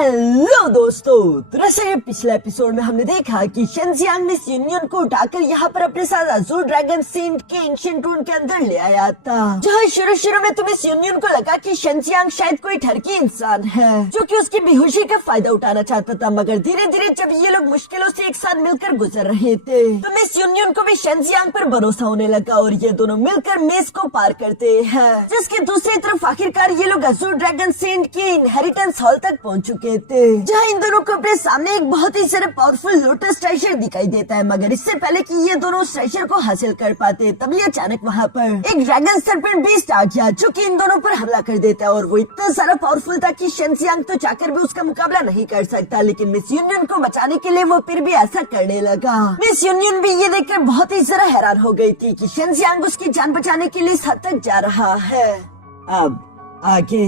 Hello दोस्तों, दरअसल पिछले एपिसोड में हमने देखा कि शेनजियांग मिस यूनियन को उठाकर यहाँ पर अपने साथ अज़ूर ड्रैगन सेंट के एंशिएंट रून के अंदर ले आया था। जहाँ शुरू में तो मिस यूनियन को लगा कि शेनजियांग शायद कोई ठरकी इंसान है जो कि उसकी बेहोशी का फायदा उठाना चाहता था, मगर धीरे धीरे जब ये लोग मुश्किलों से एक साथ मिलकर गुजर रहे थे तो मिस यूनियन को भी शेनजियांग पर भरोसा होने लगा और ये दोनों मिलकर मेज को पार करते हैं, जिसके दूसरी तरफ आखिरकार ये लोग अज़ूर ड्रैगन सेंट के इनहेरिटेंस हॉल तक पहुँच चुके थे, जहाँ इन दोनों को अपने सामने एक बहुत ही सारा पावरफुल लोटस ट्रेजर दिखाई देता है। मगर इससे पहले कि ये दोनों उस ट्रेजर को हासिल कर पाते तभी अचानक वहाँ पर एक ड्रैगन सर्पेंट बीस्ट आ गया जो कि इन दोनों पर हमला कर देता है और वो इतना सारा पावरफुल था कि शेनजियांग तो चाहकर भी उसका मुकाबला नहीं कर सकता, लेकिन मिस यूनियन को बचाने के लिए वो फिर भी ऐसा करने लगा। मिस यूनियन भी ये देखकर बहुत ही ज्यादा हैरान हो गई थी कि शेनजियांग उसकी जान बचाने के लिए इस हद तक जा रहा है। अब आगे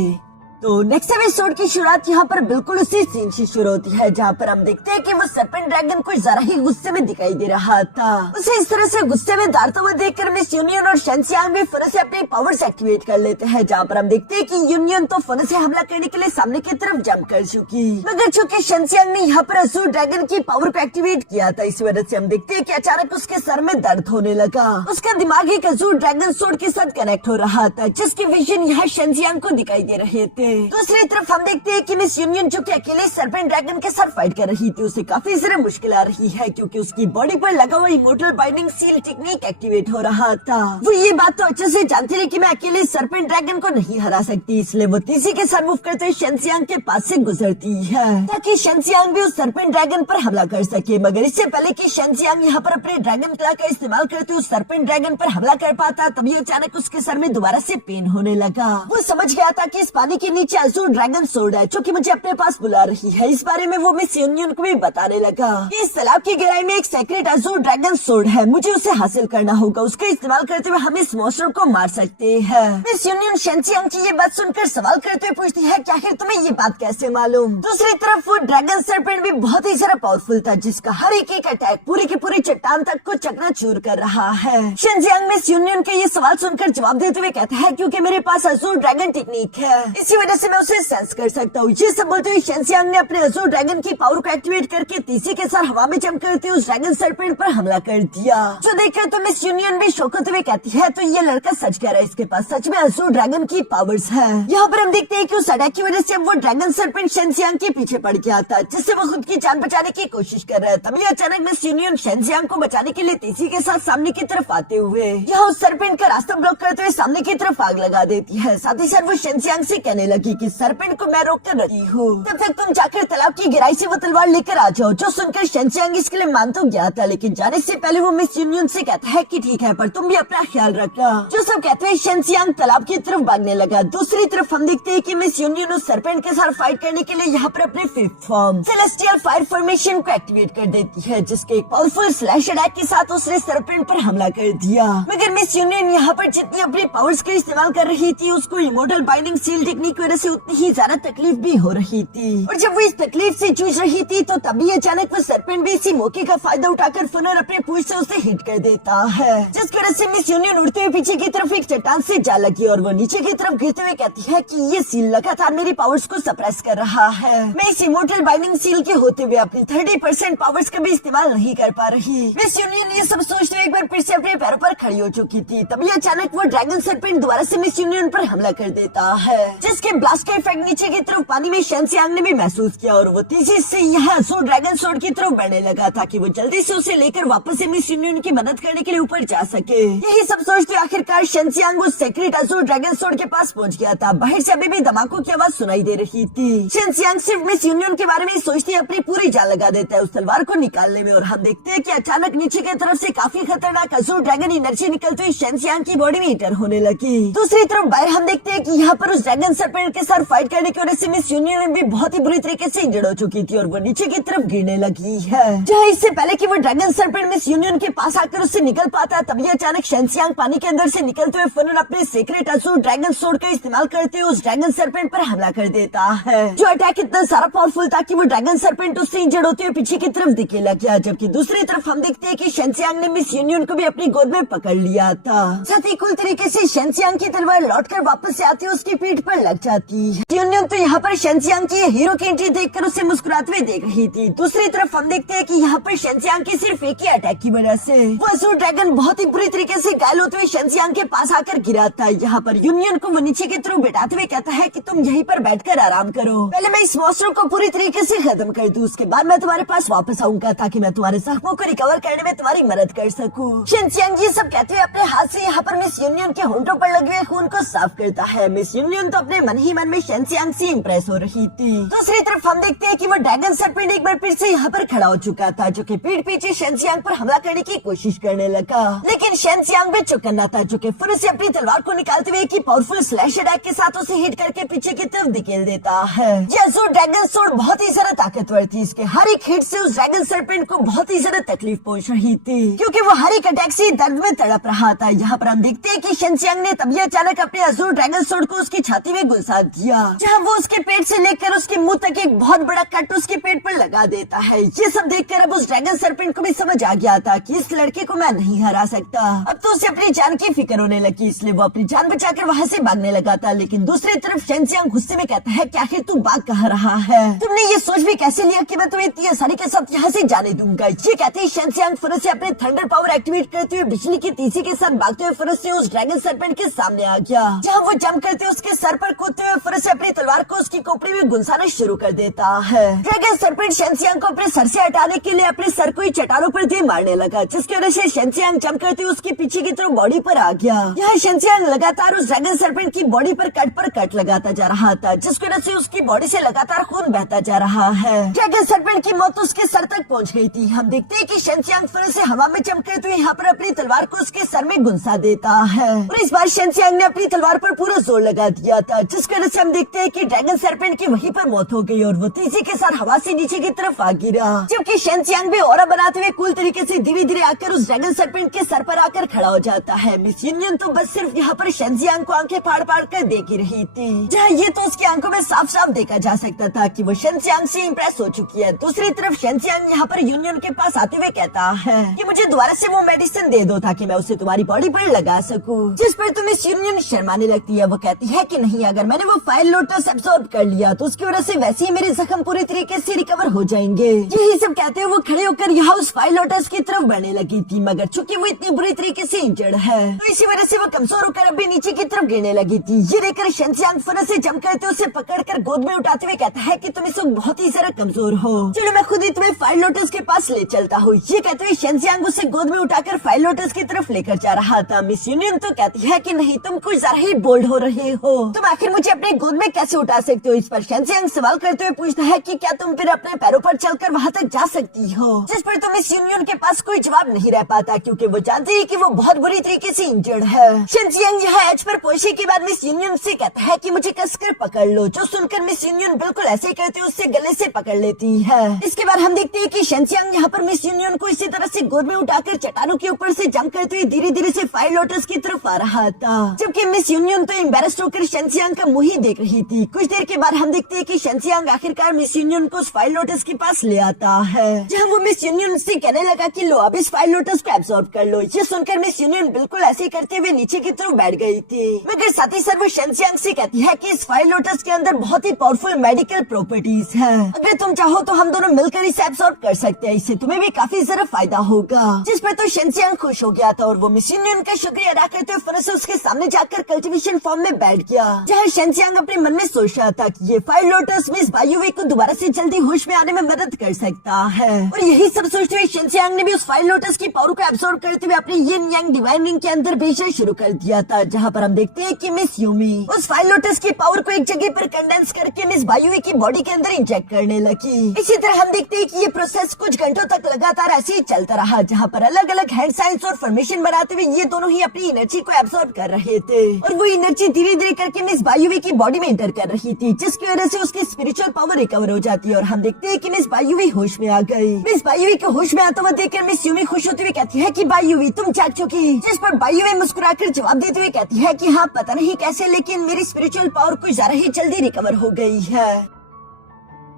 तो नेक्स्ट एपिसोड की शुरुआत यहाँ पर बिल्कुल उसी सीन से शुरू होती है, जहाँ पर हम देखते हैं कि वो सर्पेंट ड्रैगन कुछ जरा ही गुस्से में दिखाई दे रहा था। उसे इस तरह से गुस्से में दारता हुआ देखकर मिस यूनियन और शेनजियांग भी फिर से अपने पावर्स एक्टिवेट कर लेते हैं, जहाँ पर हम देखते हैं कि यूनियन तो फिर से हमला करने के लिए सामने की तरफ जंप कर चुकी, मगर चूंकि शेनजियांग ने यहाँ पर अज़ूर ड्रैगन की पावर को एक्टिवेट किया था, इस वजह से हम देखते हैं कि अचानक उसके सर में दर्द होने लगा। उसका दिमाग एक अज़ूर ड्रैगन सोर्ड के साथ कनेक्ट हो रहा था, जिसके विजन यहाँ शेनजियांग को दिखाई दे रहे थे। दूसरी तरफ हम देखते हैं कि मिस यूनियन जो कि अकेले सर्पेंट ड्रैगन के साथ फाइट कर रही थी, उसे काफी सारी मुश्किल आ रही है क्योंकि उसकी बॉडी पर लगा हुआ immortal binding seal technique activate हो रहा था। वो ये बात तो अच्छे से जानती थी कि मैं अकेले सर्पेंट ड्रैगन को नहीं हरा सकती, इसलिए वो तेजी के साथ मूव करते हुए शेनजियांग के पास से गुजरती है ताकि शेनजियांग भी उस सर्पेंट ड्रैगन पर हमला कर सके। मगर इससे पहले कि शेनजियांग यहाँ पर अपने ड्रैगन क्ला का इस्तेमाल करते उस सर्पेंट ड्रैगन पर हमला कर पाता, तभी अचानक उसके सर में दोबारा से पेन होने लगा। वो समझ गया था कि इस पानी के नीचे अज़ूर ड्रैगन सोर्ड है जो कि मुझे अपने पास बुला रही है। इस बारे में वो मिस यूनियन को भी बताने लगा कि इस तालाब की गहराई में एक सेक्रेट अज़ूर ड्रैगन सोर्ड है, मुझे उसे हासिल करना होगा। उसका इस्तेमाल करते हुए हम इस मॉन्स्टर को मार सकते हैं। मिस यूनियन शेनजियांग की ये बात सुनकर सवाल करते हुए पूछती है कि आखिर तुम्हें ये बात कैसे मालूम। दूसरी तरफ वो ड्रैगन सर्पेंट भी बहुत ही ज्यादा पावरफुल था, जिसका हर एक अटैक पूरी की पूरी चट्टान तक को चकनाचूर कर रहा है। शेनजियांग मिस यूनियन के ये सवाल सुनकर जवाब देते हुए कहता है क्योंकि मेरे पास अज़ूर ड्रैगन टेक्निक है, इसी वजह से मैं उसे सेंस कर सकता हूँ। ये सब बोलते हुए शेनजियांग ने अपने अज़ूर ड्रैगन की पावर को एक्टिवेट करके तेजी के साथ हवा में जंप करते उस ड्रैगन सर्पेंट पर हमला कर दिया, जो देखकर तो मिस यूनियन भी शौक होते हुए कहती है तो ये लड़का सच कह रहा है, इसके पास सच में अज़ूर ड्रैगन की पावर्स है। यहाँ पर हम देखते हैं कि उस अटैक की वजह से वो ड्रैगन सर्पेंट शेनजियांग के पीछे पड़ गया था, जिससे वो खुद की जान बचाने की कोशिश कर रहा है। तभी अचानक मिस यूनियन शेनजियांग को बचाने के लिए तेजी के साथ सामने की तरफ आते हुए यहाँ उस सर्पेंट का रास्ता ब्लॉक करते हुए सामने की तरफ आग लगा देती है। साथ ही साथ वो शेनजियांग से कहने लगी कि सर्पेंट को मैं रोक कर रही हूँ, तब तक तुम जाकर तालाब की गहराई से वो तलवार लेकर आ जाओ। जो सुनकर शेनजियांग इसके लिए मान तो गया था, लेकिन जाने से पहले वो मिस यूनियन से कहता है कि ठीक है, पर तुम भी अपना ख्याल रखना। जो सब कहते हैं शेनजियांग तालाब की तरफ भागने लगा। दूसरी तरफ हम देखते हैं कि मिस यूनियन उस सर्पेंट के साथ फाइट करने के लिए यहाँ पर अपने fifth form celestial fire formation को एक्टिवेट कर देती है, जिसके एक पावरफुल स्लैश अटैक के साथ उसने सर्पेंट पर हमला कर दिया। मगर मिस यूनियन यहाँ पर जितनी अपने पावर्स का इस्तेमाल कर रही थी, उसको इमोर्टल बाइंडिंग सील टेक्निक की वजह से उतनी ही ज्यादा तकलीफ भी हो रही थी, और जब वो इस तकलीफ से जूझ रही थी तो तभी अचानक वो सर्पेंट भी इसी मौके का फायदा उठाकर फनर अपने पूंछ से उसे हिट कर देता है, जिसकी वजह से मिस यूनियन उड़ते हुए पीछे की तरफ एक चट्टान से जा लगी और वो नीचे की तरफ गिरते हुए कहती है कि ये सील लगातार मेरी पावर्स को सप्रेस कर रहा है। मैं इस इमोर्टल बाइंडिंग सील के होते हुए अपनी 30% पावर्स का भी इस्तेमाल नहीं कर पा रही। मिस यूनियन ये सब सोचते हुए एक बार फिर से अपने पैरों पर खड़ी हो चुकी थी, तभी अचानक वो ड्रैगन सर्पेंट दोबारा से मिस यूनियन पर हमला कर देता है, जिसके ब्लास्ट का इफेक्ट नीचे की तरफ पानी में शेनजियांग ने भी महसूस किया और वो तेजी से यहाँ अज़ूर ड्रैगन सोर्ड की तरफ बढ़ने लगा ताकि वो जल्दी से उसे लेकर वापस से मिस यूनियन की मदद करने के लिए ऊपर जा सके। यही सब सोचते आखिरकार शेनजियांग उस सेक्रेट अज़ूर ड्रैगन सोर्ड के पास पहुंच गया था। बाहर से अभी भी धमाकों की आवाज सुनाई दे रही थी। शेनजियांग सिर्फ मिस यूनियन के बारे में सोचते अपनी पूरी जान लगा देता है उस तलवार को निकालने में, और हम देखते हैं कि अचानक नीचे की तरफ से काफी खतरनाक अज़ूर ड्रैगन एनर्जी निकलते हुए शेनजियांग की बॉडी में इंटर होने लगी। दूसरी तरफ बाहर हम देखते हैं कि यहाँ पर उस ड्रैगन सर्पेंट के साथ फाइट करने की वजह से मिस यूनियन भी बहुत ही बुरी तरीके से इंजर्ड हो चुकी थी और वो नीचे की तरफ गिरने लगी है। जहाँ इससे पहले कि वो ड्रैगन सर्पेंट मिस यूनियन के पास आकर उससे निकल पाता, तभी अचानक शेनजियांग पानी के अंदर से निकलते हुए फनर अपने सीक्रेट अज़ूर ड्रैगन सोर्ड का इस्तेमाल करते हुए उस ड्रैगन सर्पेंट पर हमला कर देता है। जो अटैक इतना सारा पावरफुल था कि वो ड्रैगन सर्पेंट उससे इंजर्ड होते हुए पीछे की तरफ दिखने लग गया, जबकि दूसरी तरफ हम देखते हैं कि शेनजियांग ने मिस यूनियन को भी अपनी गोद में पकड़ लिया था। साथ ही कुल तरीके से शेनजियांग की तलवार लौटकर वापस से आती हुई उसकी पीठ पर लग जाती है। यूनियन तो यहाँ पर शेंजियांग की हीरो की एंट्री देखकर उसे मुस्कुराते हुए देख रही थी। दूसरी तरफ हम देखते हैं कि यहाँ पर शेंजियांग की सिर्फ एक ही अटैक की वजह से वो अज़ूर ड्रैगन बहुत ही बुरी तरीके से घायल होते हुए शेंजियांग के पास आकर गिरा था। यहाँ पर यूनियन को वो नीचे की तरफ बैठाते हुए कहता है कि तुम यहीं पर बैठकर आराम करो, पहले मैं इस मॉन्स्टर को पूरी तरीके से खत्म कर दूं, उसके बाद मैं तुम्हारे पास वापस आऊंगा ताकि मैं तुम्हारे जख्मों को रिकवर करने में तुम्हारी मदद कर सकूं। शेंजियांग ये सब कहते हुए अपने हाथ से यहाँ पर मिस यूनियन के होंठों पर लगे हुए खून को साफ करता है। मिस यूनियन तो अपने मन ही मन में शेंजियांग से इम्प्रेस हो रही थी। दूसरी तरफ हम देखते हैं कि वो ड्रैगन सर्पेंट एक बार फिर से यहाँ पर खड़ा हो चुका था, जो कि पीठ पीछे शेंजियांग पर हमला करने की कोशिश करने लगा, लेकिन शेंजियांग भी चौकन्ना था, जो कि फिर से अपनी तलवार को निकालते हुए की पावरफुल स्लैश अटैक के साथ उसे हिट करके पीछे की तरफ धकेल देता है। यह अज़ूर ड्रैगन सोर्ड बहुत ही ज्यादा ताकतवर थी। इसके हर एक हिट से उस ड्रैगन सर्पेंट को बहुत ही ज्यादा तकलीफ पहुंच रही थी, क्योंकि वो हर एक अटैक से दर्द में तड़प रहा था। यहाँ पर हम देखते हैं कि शेंजियांग ने तभी अचानक अपने अज़ूर ड्रैगन सोर्ड को उसकी छाती में घुसा दिया, जहाँ वो उसके पेट से लेकर उसके मुंह तक एक बहुत बड़ा कट उसके पेट पर लगा देता है। ये सब देखकर अब उस ड्रैगन सर्पेंट को भी समझ आ गया था कि इस लड़के को मैं नहीं हरा सकता। अब तो उसे अपनी जान की फिक्र होने लगी, इसलिए वो अपनी जान बचाकर वहाँ से भागने लगा था। लेकिन दूसरी तरफ शेंजियांग गुस्से में कहता है कि आखिर तू भाग कहाँ रहा है, तुमने ये सोच भी कैसे लिया कि मैं तुम्हें इतनी आसानी के साथ यहाँ से जाने दूंगा। ये कहते ही शेंजियांग फिर से अपने थंडर पावर एक्टिवेट करते हुए बिजली की तेजी के साथ भागते हुए फिर से उस ड्रैगन सर्पेंट के सामने आ गया, जहाँ वो जंप करते उसके सर पर कूदते हुए फिर से अपनी तलवार को उसकी खोपड़ी में घुसाना शुरू कर देता है। ड्रैगन सर्पेंट शेंजियांग को अपने सर से हटाने के लिए अपने सर को ही चट्टानों पर दे मारने लगा, जिसकी वजह से शेंजियांग जंप करते हुए उसके पीछे की तरफ बॉडी पर आ गया। यहाँ शेंजियांग लगातार उस ड्रैगन सर्पेंट की बॉडी पर कट लगाता जा रहा था, जिसकी वजह से उसकी बॉडी से लगातार खून बहता जा रहा है। ड्रैगन सर्पेंट की मौत उसके सर तक पहुंच गई थी। हम देखते हैं कि शेंजियांग फिर से हवा में जंप करते हुए यहाँ पर अपनी तलवार को उसके सर में घुसा देता है, और इस बार शेंजियांग ने अपनी तलवार पर पूरा जोर लगा दिया था, जिसकी वजह से हम देखते हैं कि ड्रैगन सर्पेंट की वहीं पर मौत हो गई और वो तेजी के साथ हवा से नीचे की तरफ आ गिरा, जबकि शेंजियांग भी ऑरा बनाते हुए कूल तरीके से धीरे धीरे आकर उस ड्रैगन सर्पेंट के सर पर आकर खड़ा हो जाता है। मिस यूनियन तो बस सिर्फ यहाँ पर शेंजियांग को आंखें फाड़ फाड़ कर देख ही रही थी, जहाँ ये तो उसकी आंखों में साफ साफ देखा जा सकता था कि वो शेंजियांग से इम्प्रेस हो चुकी है। दूसरी तरफ शेंजियांग यहाँ पर यूनियन के पास आते हुए कहता है कि मुझे दोबारा से वो मेडिसिन दे दो ताकि मैं उसे तुम्हारी बॉडी पर लगा सकूं, जिस पर तुम मिस यूनियन शर्माने लगती है। वो कहती है कि नहीं, अगर मैंने वो फायर लोटस एब्सॉर्ब कर लिया तो उसकी वजह से वैसे ही मेरे जख्म पूरी तरीके से रिकवर हो जाएंगे। यही सब कहते हुए वो खड़े होकर यहाँ उस फायर लोटस की तरफ बढ़ने लगी थी, मगर चूंकि वो इतनी बुरी तरीके से इंजर्ड है तो इसी वजह से वो कमजोर होकर अभी नीचे की तरफ गिरने लगी थी। ये देखकर शेंजियांग फिर से जंप करते उसे पकड़कर गोद में उठाते हुए कहता है कि तुम इस वक्त बहुत ही ज्यादा कमजोर हो, चलो मैं खुद ही तुम्हें फायर लोटस के पास ले चलता हूँ। ये कहते हुए शेंजियांग उसे गोद में उठाकर फायर लोटस की तरफ लेकर जा रहा था। मिस यूनियन तो कहती है कि नहीं, तुम कुछ ज्यादा ही बोल्ड हो रहे हो, तुम आखिर मुझे अपने गोद में कैसे उठा सकते हो। इस पर शेंजियांग सवाल करते हुए पूछता है कि क्या तुम फिर अपने पैरों पर चलकर वहाँ तक जा सकती हो, जिस पर तो मिस यूनियन के पास कोई जवाब नहीं रह पाता, क्योंकि वो जानती है कि वो बहुत बुरी तरीके से इंजर्ड है। शेंजियांग यहाँ एज पर पहुंचने के बाद मिस यूनियन से कहता है कि मुझे कसकर पकड़ लो, जो सुनकर मिस यूनियन बिल्कुल ऐसे ही करते उससे गले से पकड़ लेती है। इसके बाद हम देखते हैं कि शेंजियांग यहाँ पर मिस यूनियन को इसी तरह से गोद में उठाकर चट्टानों के ऊपर से जंप करते हुए धीरे धीरे से फायर लोटस की तरफ आ रहा था, जबकि मिस यूनियन तो एम्बेरस्ड होकर शेंजियांग का मुंह ही देख रही थी। कुछ देर के बाद हम देखते हैं कि शेंजियांग आखिरकार मिस यूनियन को उस फायर लोटस के पास ले आता है, जहाँ वो मिस यूनियन से कहने लगा कि लो अब इस फायर लोटस को एब्सॉर्ब कर लो। ये सुनकर मिस यूनियन बिल्कुल ऐसे करते हुए नीचे की तरफ बैठ गई थी, मगर साथ ही साथ वो शेंजियांग से कहती है कि इस फायर लोटस के अंदर बहुत ही पावरफुल मेडिकल प्रॉपर्टीज है, अगर तुम चाहो तो हम दोनों मिलकर इसे एब्सॉर्ब कर सकते हैं, इससे तुम्हें भी काफी ज्यादा फायदा होगा। जिस पर तो शेंजियांग खुश हो गया था और वो मिस यूनियन का शुक्रिया अदा करते हुए फिर से उसके सामने जाकर कल्टीवेशन फॉर्म में बैठ गया, जहाँ शेंजियांग अपने मन में सोच रहा था कि ये फायर लोटस मिस बायुवी को दोबारा से जल्दी होश में आने में मदद कर सकता है। और यही सब सोचते हुए शेंजियांग ने भी उस फायर लोटस की पावर को एब्सॉर्ब करते हुए अपनी यिन यांग डिवाइन रिंग के अंदर भेजना शुरू कर दिया था, जहाँ पर हम देखते हैं कि मिस यूमी उस फायर लोटस की पावर को एक जगह पर कंडेंस करके मिस बायुवी की बॉडी के अंदर इंजेक्ट करने लगी। इसी तरह हम देखते हैं कि ये प्रोसेस कुछ घंटों तक लगातार ऐसे ही चलता रहा, जहाँ पर अलग अलग हैंड साइंस और फॉर्मेशन बनाते हुए ये दोनों ही अपनी एनर्जी को एब्सॉर्ब कर रहे थे, और वो एनर्जी धीरे धीरे करके मिस बायुवी की बॉडी में एंटर कर रही थी, जिसकी वजह से उसकी स्पिरिचुअल पावर रिकवर हो जाती है। और हम देखते हैं कि मिस बायुवी होश में आ गई। मिस बायुवी को होश में आता हुआ देखकर मिस यूमी खुश होते हुए कहती है कि बायुवी तुम जाग चुकी, जिस पर बायुवी मुस्कुराकर जवाब देते हुए कहती है कि हाँ पता नहीं कैसे, लेकिन मेरी स्पिरिचुअल पावर कुछ ज्यादा ही जल्दी रिकवर हो गई है।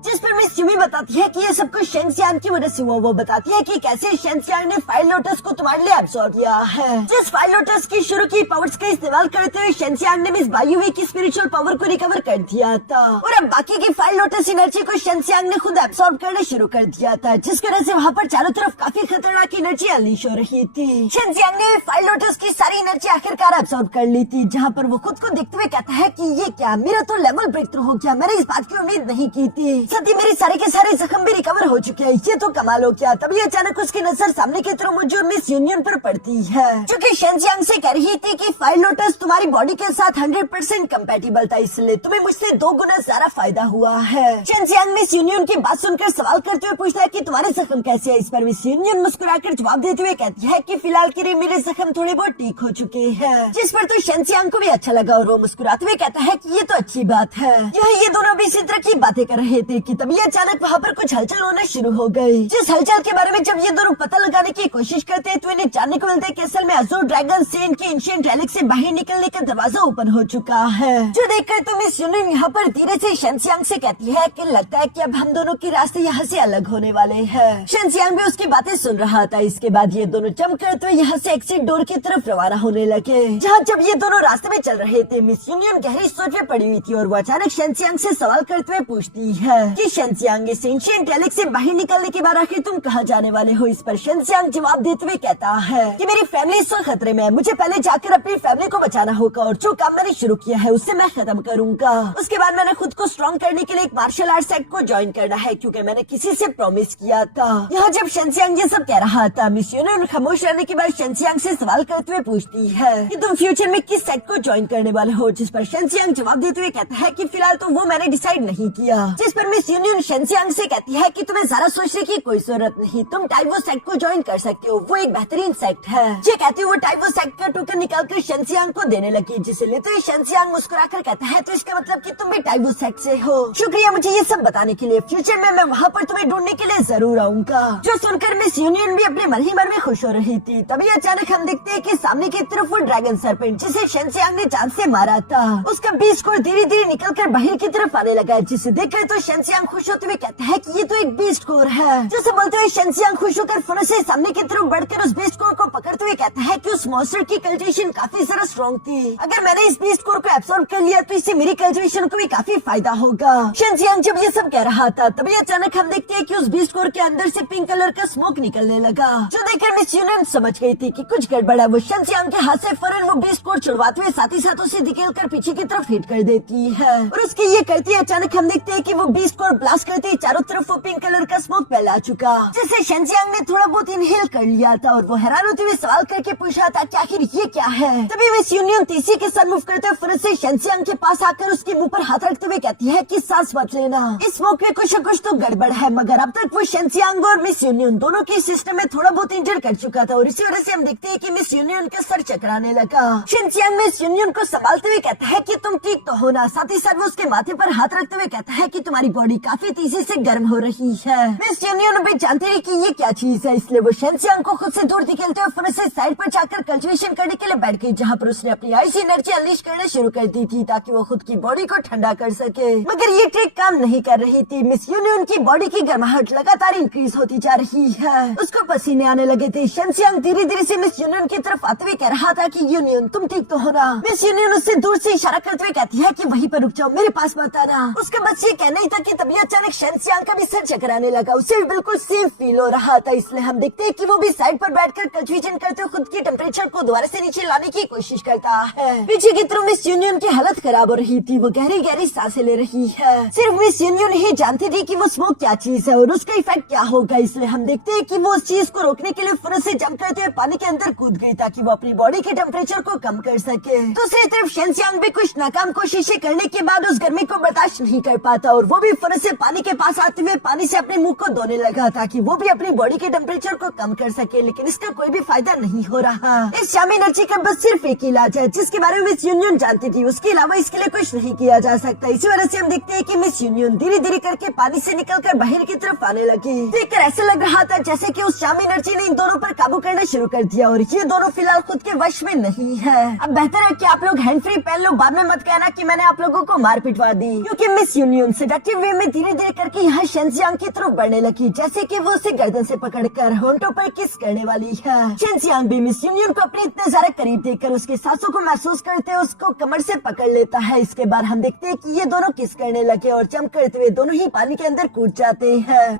जिस पर मिस युमी बताती है कि ये सब कुछ शेंजियांग की वजह से हुआ। वो बताती है कि कैसे शेंजियांग ने फायर लोटस को तुम्हारे लिए एब्सॉर्ब किया है। जिस फायर लोटस की शुरू की पावर्स का इस्तेमाल करते हुए शेंजियांग ने मिस बायुवी की स्पिरिचुअल पावर को रिकवर कर दिया था और अब बाकी की फायर लोटस एनर्जी को शेंजियांग ने खुद एब्सॉर्ब करना शुरू कर दिया था, जिसकी वजह से वहाँ पर चारों तरफ काफी खतरनाक एनर्जी अनलीश हो रही थी। शेंजियांग ने फायर लोटस की सारी एनर्जी आखिरकार एब्सॉर्ब कर ली थी, जहाँ पर वो खुद को देखते हुए कहता है कि ये क्या, मेरा तो लेवल ब्रेक थ्रू हो गया, मैंने इस बात की उम्मीद नहीं की थी। साथ ही मेरे सारे के सारे जख्म भी रिकवर हो चुके हैं, ये तो कमाल हो गया। तभी अचानक उसकी नजर सामने की तरफ मौजूद मिस यूनियन पर पड़ती है, जो कि शेंजियांग से कह रही थी कि फायर लोटस तुम्हारी बॉडी के साथ 100% कंपैटिबल था, इसलिए तुम्हें मुझसे 2 गुना ज्यादा फायदा हुआ है। शेंजियांग मिस यूनियन की बात सुनकर सवाल करते हुए पूछता है कि तुम्हारे जख्म कैसे है। इस पर मिस यूनियन मुस्कुराकर जवाब देते हुए कहती है कि फिलहाल के लिए मेरे जख्म थोड़े बहुत ठीक हो चुके हैं, जिस पर तो शेंजियांग को भी अच्छा लगा और वो मुस्कुराते हुए कहता है कि ये तो अच्छी बात है। ये दोनों भी इसी तरह की बातें कर रहे थे कि तभी अचानक वहाँ पर कुछ हलचल होना शुरू हो गई। जिस हलचल के बारे में जब ये दोनों पता लगाने की कोशिश करते हैं तो इन्हें जानने को मिलता है कि असल में अज़ूर ड्रैगन सेंट के एंशिएंट रेलिक से बाहर निकलने का दरवाजा ओपन हो चुका है, जो देखकर तो मिस यूनियन यहाँ पर धीरे से शेंजियांग से कहती है कि लगता है कि अब हम दोनों के रास्ते यहाँ से अलग होने वाले हैं। शेंजियांग भी उसकी बातें सुन रहा था। इसके बाद ये दोनों जमकर तो यहाँ से एग्जिट डोर की तरफ रवाना होने लगे, जहाँ जब ये दोनों रास्ते में चल रहे थे मिस यूनियन गहरी सोच में पड़ी हुई थी और वो अचानक शेंजियांग से सवाल करते हुए पूछती है कि शेंजियांग इस एंशिएंट रेलिक से बाहर निकलने के बाद आखिर तुम कहाँ जाने वाले हो। इस पर शेंजियांग जवाब देते हुए कहता है कि मेरी फैमिली इस वक्त खतरे में है, मुझे पहले जाकर अपनी फैमिली को बचाना होगा और जो काम मैंने शुरू किया है उससे मैं खत्म करूंगा। उसके बाद मैंने खुद को स्ट्रॉन्ग करने के लिए एक मार्शल आर्ट सेट को ज्वाइन करना है, क्योंकि मैंने किसी से प्रॉमिस किया था। यहाँ जब शेंजियांग ये सब कह रहा था मिस यूनियन खामोश रहने के बाद शेंजियांग से सवाल करते हुए पूछती है कि तुम फ्यूचर में किस सेट को ज्वाइन करने वाले हो। जिस पर शेंजियांग जवाब देते हुए कहता है कि फिलहाल तो वो मैंने डिसाइड नहीं किया। जिस पर मिस यूनियन शेंजियांग से कहती है कि तुम्हें ज्यादा सोचने की कोई जरूरत नहीं, तुम टाइवो सेक्ट को ज्वाइन कर सकते हो, वो एक बेहतरीन सेक्ट है। ये कहते हुए वो टाइवो सेक्ट का टोकन निकालकर शेंजियांग को देने लगी, जिसे लेते हुए शेंजियांग मुस्कुराकर कहता है तो इसका मतलब कि तुम भी टाइवो सेक्ट से हो। शुक्रिया मुझे ये सब बताने के लिए, फ्यूचर में मैं वहाँ पर तुम्हें ढूंढने के लिए जरूर आऊंगा। जो सुनकर मिस यूनियन भी अपने मन ही मन में खुश हो रही थी। तभी अचानक हम देखते हैं कि सामने की तरफ वो ड्रैगन सर्पेंट जिसे शेंजियांग ने चांद से मारा था, उसका बीज कोर धीरे धीरे निकलकर बाहर की तरफ आने लगा, जिसे देखकर तो शेंजियांग खुश होते हुए कहता है कि ये तो एक बीस्ट कोर है। जैसे बोलते हुए शेंजियांग खुश होकर फौरन से सामने की तरफ बढ़कर उस बीस्ट कोर को पकड़ते हुए कहता है कि उस मॉन्स्टर की कल्टिवेशन काफी ज्यादा स्ट्रॉन्ग थी, अगर मैंने इस बीस्ट कोर को एब्सॉर्ब कर लिया तो इससे मेरी कल्टिवेशन को भी काफी फायदा होगा। शेंजियांग जब ये सब कह रहा था तभी अचानक हम देखते हैं कि उस बीस्ट कोर के अंदर से पिंक कलर का स्मोक निकलने लगा, जो देखकर मिस यूनियन समझ गई थी कि कुछ गड़बड़ है। वो शेंजियांग के हाथ से फौरन वो बीस्ट कोर छुड़वाते हुए साथ ही साथ उसे धकेलकर पीछे की तरफ हिट कर देती है और उसकी ये करती अचानक हम देखते हैं कि वो बीस्ट कोर ब्लास्ट करते ही चारों तरफ वो पिंक कलर का स्मोक फैला चुका, जिसे शेंजियांग ने थोड़ा बहुत इनहेल कर लिया था और वो हैरान होते हुए सवाल करके पूछा था कि आखिर ये क्या है। तभी मिस यूनियन तेजी के साथ मूव करते हुए फौरन से शेंजियांग के पास आकर उसके मुंह पर हाथ रखते हुए कहती है कि सांस मत लेना, इस स्मोक में कुछ न कुछ तो गड़बड़ है। मगर अब तक वो शेंजियांग और मिस यूनियन दोनों के सिस्टम में थोड़ा बहुत इंजर कर चुका था और इसी वजह से हम देखते हैं कि मिस यूनियन का सर चकराने लगा। शेंजियांग मिस यूनियन को संभालते हुए कहता है कि तुम ठीक तो हो ना। साथ ही साथ वो उसके माथे पर हाथ रखते हुए कहता है कि तुम्हारी बॉडी काफी तेजी से गर्म हो रही है। मिस यूनियन भी जानते हैं कि ये क्या चीज है, इसलिए वो शेंजियांग को खुद से दूर धकेलते हुए फौरन से साइड पर जाकर कल्टिवेशन करने के लिए बैठ गई, जहाँ पर उसने अपनी आइस एनर्जी अनलीश करना शुरू कर दी थी ताकि वो खुद की बॉडी को ठंडा कर सके। मगर ये ट्रिक काम नहीं कर रही थी। मिस यूनियन की बॉडी की गर्माहट लगातार इंक्रीज होती जा रही है, उसको पसीने आने लगे थे। शेंजियांग धीरे धीरे से मिस यूनियन की तरफ आते हुए कह रहा था कि यूनियन तुम ठीक तो हो ना। मिस यूनियन उससे दूर से इशारा करते हुए कहती है कि वहीं पर रुक जाओ, मेरे पास मत आना। उसका बस ये कहना ही था कि तभी अचानक शेंजियांग का भी सर चकराने लगा, उसे भी बिल्कुल सेफ फील हो रहा था। इसलिए हम देखते हैं कि वो भी साइड पर बैठकर कल्टिवेशन करते हुए खुद की टेम्परेचर को दोबारा से नीचे लाने की कोशिश करता है। पीछे की तरफ मिस यूनियन की हालत खराब हो रही थी, वो गहरी गहरी सांसें ले रही है। सिर्फ मिस यूनियन ही जानती थी कि वो स्मोक क्या चीज है और उसका इफेक्ट क्या होगा। इसलिए हम देखते हैं कि वो उस चीज को रोकने के लिए फौरन से जंप करते हुए पानी के अंदर कूद गई ताकि वो अपनी बॉडी के टेम्परेचर को कम कर सके। दूसरी तरफ शेंजियांग भी कुछ नाकाम कोशिशें करने के बाद उस गर्मी को बर्दाश्त नहीं कर पाता और वो भी फौरन से पानी के पास आते हुए पानी से अपने मुंह को धोने लगा ताकि वो भी अपनी बॉडी के टेम्परेचर को कम कर सके, लेकिन इसका कोई भी फायदा नहीं हो रहा। इस शामी एनर्जी का बस सिर्फ एक इलाज है जिसके बारे में मिस यूनियन जानती थी, उसके अलावा इसके लिए कुछ नहीं किया जा सकता। इसी वजह से हम देखते हैं कि मिस यूनियन धीरे धीरे करके पानी से निकलकर बाहर की तरफ आने लगी। देखकर ऐसा लग रहा था जैसे कि उस शामी एनर्जी ने इन दोनों पर काबू करना शुरू कर दिया और ये दोनों फिलहाल खुद के वश में नहीं है। अब बेहतर है कि आप लोग हैंड फ्री पहन लो, बाद में मत कहना कि मैंने आप लोगों को मार पिटवा दी, क्योंकि मिस यूनियन सेडक्टिव वे में धीरे धीरे करके यहाँ शेंजियांग की तरफ बढ़ने लगी, जैसे कि वो उसे गर्दन से पकड़कर होंठों पर किस करने वाली है। शेंजियांग भी मिस यूनियन को अपने इतने ज्यादा करीब देखकर उसके सांसों को महसूस करते हुए उसको कमर से पकड़ लेता है। इसके बाद हम देखते हैं कि ये दोनों किस करने लगे और जंप करते हुए दोनों ही पानी के अंदर कूद जाते हैं,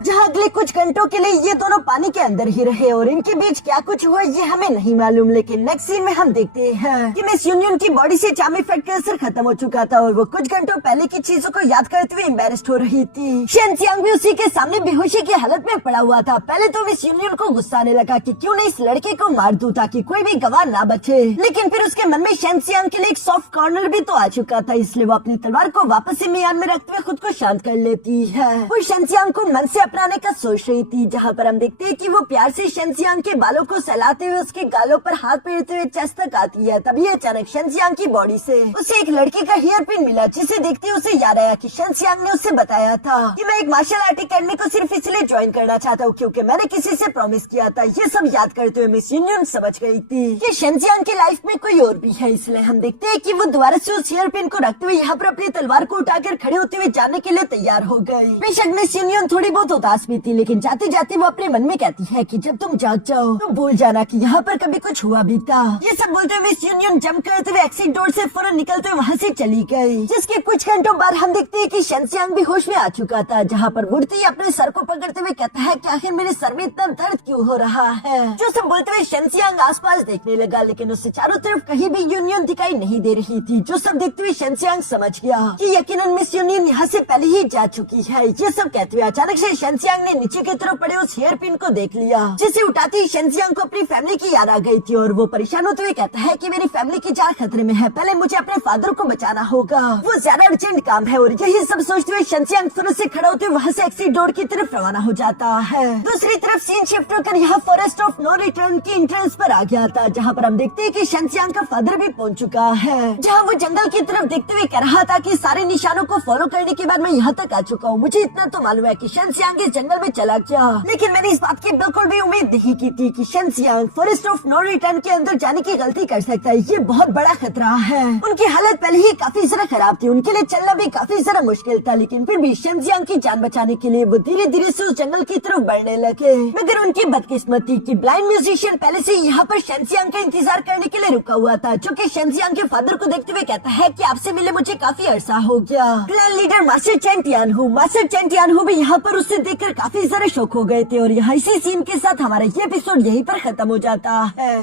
जहाँ अगले कुछ घंटों के लिए ये दोनों पानी के अंदर ही रहे और इनके बीच क्या कुछ हुआ ये हमें नहीं मालूम। लेकिन नेक्स्ट सीन में हम देखते हैं कि मिस यूनियन की बॉडी से चाम इफेक्ट का असर खत्म हो चुका था और वो कुछ घंटों पहले की चीजों को याद करते हुए एम्बेरेस्ड हो रही थी। शेंजियांग भी उसी के सामने बेहोशी की हालत में पड़ा हुआ था। पहले तो मिस यूनियन को गुस्सा आने लगा कि क्यों नहीं इस लड़के को मार दूं ताकि कोई भी गवाह ना बचे, लेकिन फिर उसके मन में शेंजियांग के लिए एक सॉफ्ट कॉर्नर भी तो आ चुका था, इसलिए वो अपनी तलवार को वापस से म्यान में रखते हुए खुद को शांत कर लेती है। वो शेंजियांग को मन से अपनाने का सोच रही थी, जहाँ पर हम देखते हैं कि वो प्यार से शेंजियांग के बालों को सहलाते हुए उसके गालों पर हाथ फेरते हुए चेस्ट तक आती है। तभी अचानक शेंजियांग की बॉडी से उसे एक लड़के का हेयर पिन मिला, जिसे देखते ही उसे याद आया कि शेंजियांग ने उसे बताया था कि मैं एक मार्शल आर्ट एकेडमी को सिर्फ इसलिए ज्वाइन करना चाहता हूँ क्योंकि मैंने किसी से प्रॉमिस किया था। ये सब याद करते हुए मिस यूनियन समझ गई थी कि शेंजियांग की लाइफ में कोई और भी है, इसलिए हम देखते हैं कि वो दोबारा से उस हेयर पिन को रखते हुए यहाँ पर अपनी तलवार को उठाकर खड़े होते हुए जाने के लिए तैयार हो गई। बेशक मिस यूनियन थोड़ी बहुत उदास भी थी, लेकिन जाते जाते वो अपने मन में कहती है कि जब तुम जाग जाओ तो भूल जाना कि यहाँ पर कभी कुछ हुआ भी था। ये सब बोलते हुए मिस यूनियन जंप करते हुए एग्जिट डोर से फौरन निकलते हुए वहाँ से चली गई। जिसके कुछ घंटों बाद हम देखते हैं कि शेंजियांग भी होश में आ चुका था, जहाँ पर मूर्ति अपने सर को पकड़ते हुए कहता है कि आखिर मेरे सर में इतना दर्द क्यों हो रहा है। जो सब बोलते हुए शेंजियांग आसपास देखने लगा, लेकिन उससे चारों तरफ कहीं भी यूनियन दिखाई नहीं दे रही थी। जो सब देखते हुए शेंजियांग समझ गया कि यकीनन मिस यूनियन यहाँ से पहले ही जा चुकी है। ये सब कहते हुए अचानक से शेंजियांग ने नीचे की तरफ पड़े उस हेयर पिन को देख लिया, जिसे उठाते ही शेंजियांग को अपनी फैमिली की याद आ गई थी और वो परेशान होते हुए कहता है कि मेरी फैमिली की जान खतरे में है, पहले मुझे अपने फादर को बचाना होगा, वो ज्यादा अर्जेंट काम है। और यही सब सोचते हुए शेंजियांग तुरंत से खड़ा होते हुए वहाँ से एग्जिट डोर की तरफ रवाना हो जाता है। दूसरी तरफ सीन शिफ्ट होकर यहाँ फॉरेस्ट ऑफ नो रिटर्न की एंट्रेंस पर आ गया था, जहाँ पर हम देखते हैं कि शेंजियांग का फादर भी पहुँच चुका है, जहाँ वो जंगल की तरफ देखते हुए कह रहा था कि सारे निशानों को फॉलो करने के बाद मैं यहाँ तक आ चुका हूँ। मुझे इतना तो मालूम है कि शेंजियांग इस जंगल में चला गया, लेकिन मैंने इस बात की बिल्कुल भी उम्मीद नहीं की थी कि शेंजियांग फॉरेस्ट ऑफ नो रिटर्न के अंदर जाने की गलती कर सकता है। ये बहुत बड़ा खतरा है। उनकी हालत पहले ही काफी ज्यादा खराब थी, उनके लिए चलना भी काफी ज्यादा मुश्किल था, लेकिन फिर भी शेंजियांग की जान बचाने के लिए वो धीरे धीरे से उस जंगल की तरफ बढ़ने लगे। मगर उनकी बदकिस्मती कि ब्लाइंड म्यूजिशियन पहले से यहाँ पर शेंजियांग का इंतजार करने के लिए रुका हुआ था, जो कि शेंजियांग के फादर को देखते हुए कहता है कि आपसे मिले मुझे काफी अरसा हो गया। क्लैन लीडर मास्टर चेन तियानहू भी यहाँ पर उससे देखकर काफी ज्यादा शौक हो गए थे। और यहाँ इसी सीन के साथ हमारा ये एपिसोड यहीं पर खत्म हो जाता है।